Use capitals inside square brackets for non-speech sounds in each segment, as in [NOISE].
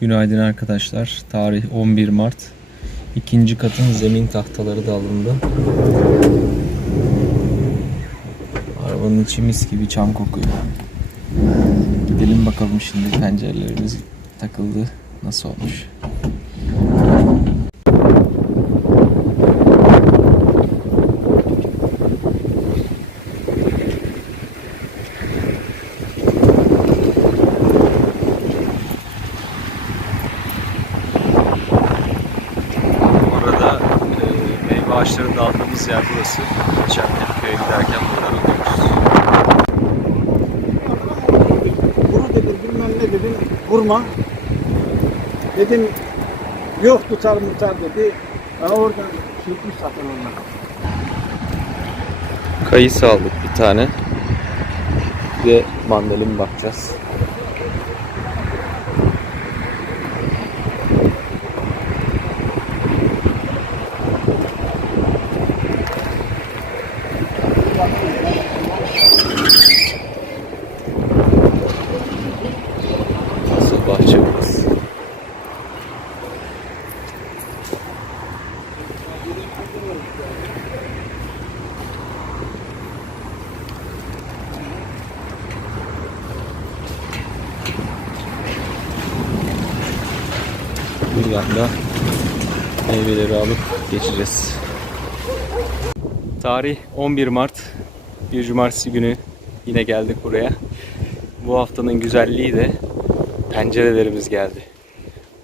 Günaydın arkadaşlar. Tarih 11 Mart. İkinci katın zemin tahtaları da alındı. Arabanın içi mis gibi çam kokuyor. Gidelim bakalım şimdi pencerelerimiz takıldı. Nasıl olmuş? Bu arada e, meyve ağaçlarını da aldığımız yer burası. Geçen köye giderken buradan alıyoruz. Bunu dedim bilmem ne dedim vurma. Dedim yok tutar mutar dedi. Ha oradan çekmiş zaten onlar. Kayısı aldık bir tane. Bir de mandalin bakacağız. Nasıl bahçe burası? Buradan da meyveleri alıp geçeceğiz. Tarih 11 Mart. Bir cumartesi günü yine geldik buraya. Bu haftanın güzelliği de pencerelerimiz geldi.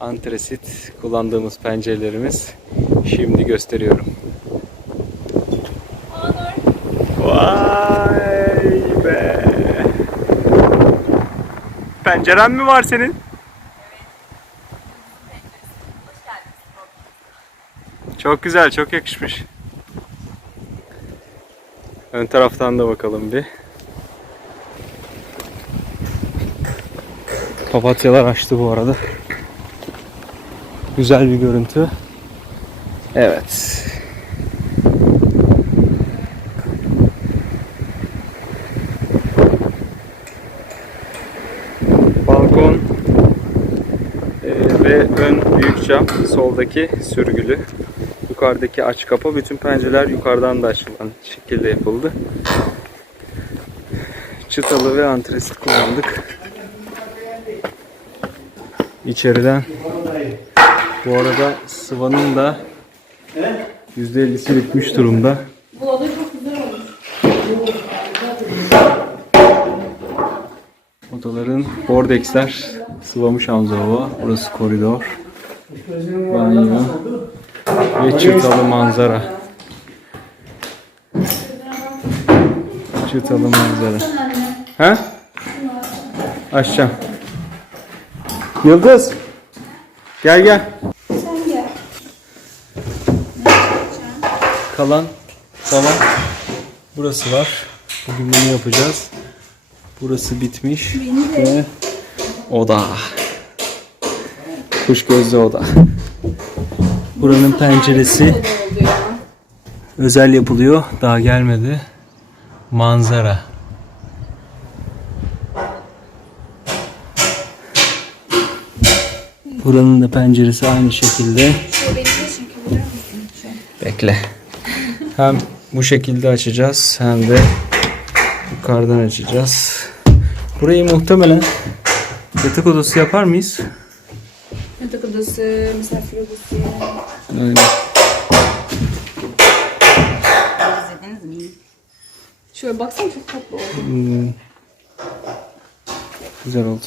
Antresit kullandığımız pencerelerimiz şimdi gösteriyorum. Vay be. Penceren mi var senin? Çok güzel, çok yakışmış. Ön taraftan da bakalım bir. Papatyalar açtı bu arada. Güzel bir görüntü. Evet. Balkon ee, ve ön büyük cam soldaki sürgülü. Yukarıdaki aç kapa bütün pencereler yukarıdan da açılan şekilde yapıldı. Çıtalı ve antresit kullandık. İçeriden bu arada sıvanın da %50'si bitmiş durumda. Bu oda çok güzel olmuş. Odaların bordexler sıvamış Hamzova. Burası koridor. Banyo. Ve çıtalı manzara. Çıtalı manzara. Ha? Açacağım. Yıldız. Gel gel. Sen gel. Kalan salon. Burası var. Bugün bunu yapacağız. Burası bitmiş. Ve oda. Kuş gözlü oda. [LAUGHS] Buranın penceresi özel yapılıyor. Daha gelmedi. Manzara. Buranın da penceresi aynı şekilde. Bekle. Hem bu şekilde açacağız hem de yukarıdan açacağız. Burayı muhtemelen yatak odası yapar mıyız? Yatak odası, misafir odası. Aynen. İzlediniz mi? Şöyle baksana çok tatlı oldu. Hmm. Güzel oldu.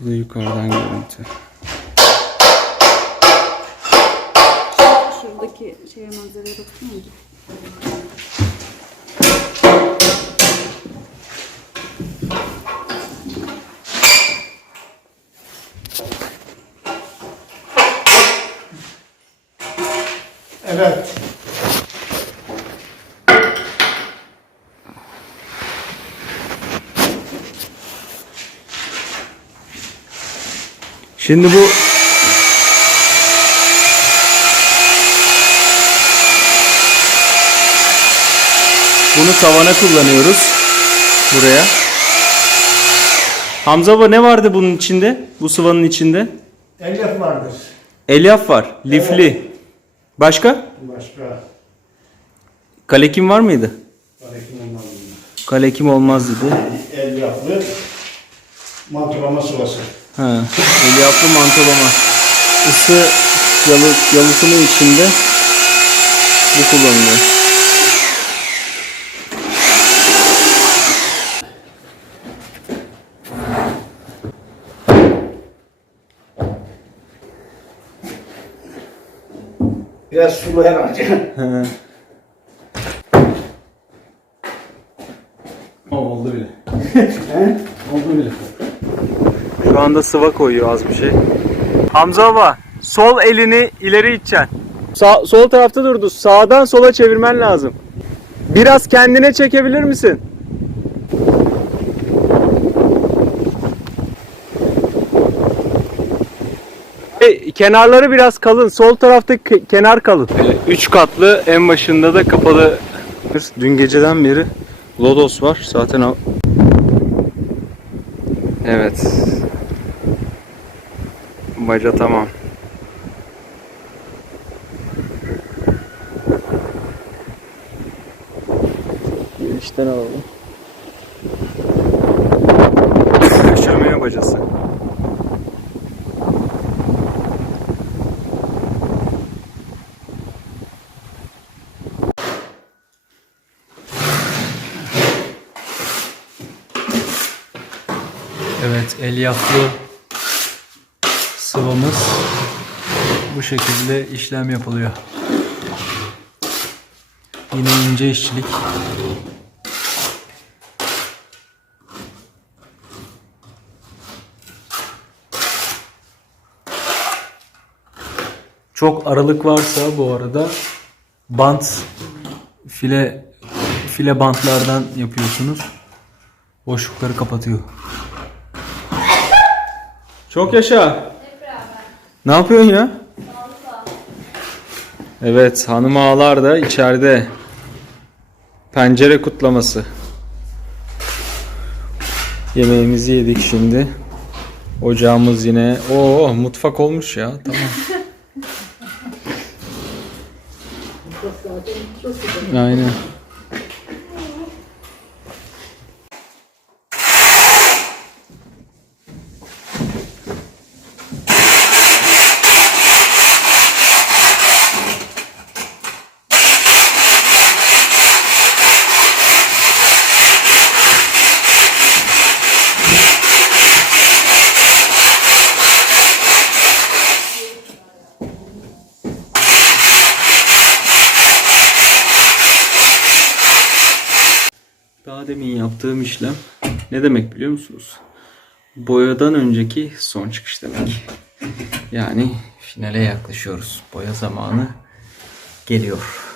Bu da yukarıdan görüntü. Şuradaki şeye manzaraya baksana. Evet. Şimdi bu Bunu tavana kullanıyoruz. Buraya. Hamza baba ne vardı bunun içinde? Bu sıvanın içinde? Elyaf vardır. Elyaf var. Lifli. Başka? Başka. Kalekim var mıydı? Aleyküm olmaz. Kalekim olmaz dedi. Elyaflı mantolama sıvası. Ha. Elyaflı mantolama. Isı yalı, yalıtımı içinde bu kullanılıyor. Biraz sulu herhalde. Oldu bile. [LAUGHS] He? Oldu bile. Şu anda sıva koyuyor az bir şey. Hamza baba sol elini ileri iteceksin. Sağ, sol tarafta durdu. Sağdan sola çevirmen lazım. Biraz kendine çekebilir misin? Kenarları biraz kalın. Sol tarafta ke- kenar kalın. Üç katlı en başında da kapalı. Dün geceden beri lodos var. Zaten o- Evet. Baca tamam. Girişten alalım. [LAUGHS] Şömine bacası. Evet, elyaflı sıvamız bu şekilde işlem yapılıyor. Yine ince işçilik. Çok aralık varsa bu arada bant file file bantlardan yapıyorsunuz. Boşlukları kapatıyor. Çok yaşa. Ne yapıyorsun ya? Evet hanım ağalar da içeride. Pencere kutlaması. Yemeğimizi yedik şimdi. Ocağımız yine. Oo mutfak olmuş ya. Tamam. Aynen. Daha demin yaptığım işlem ne demek biliyor musunuz? Boyadan önceki son çıkış demek. Yani finale yaklaşıyoruz. Boya zamanı geliyor.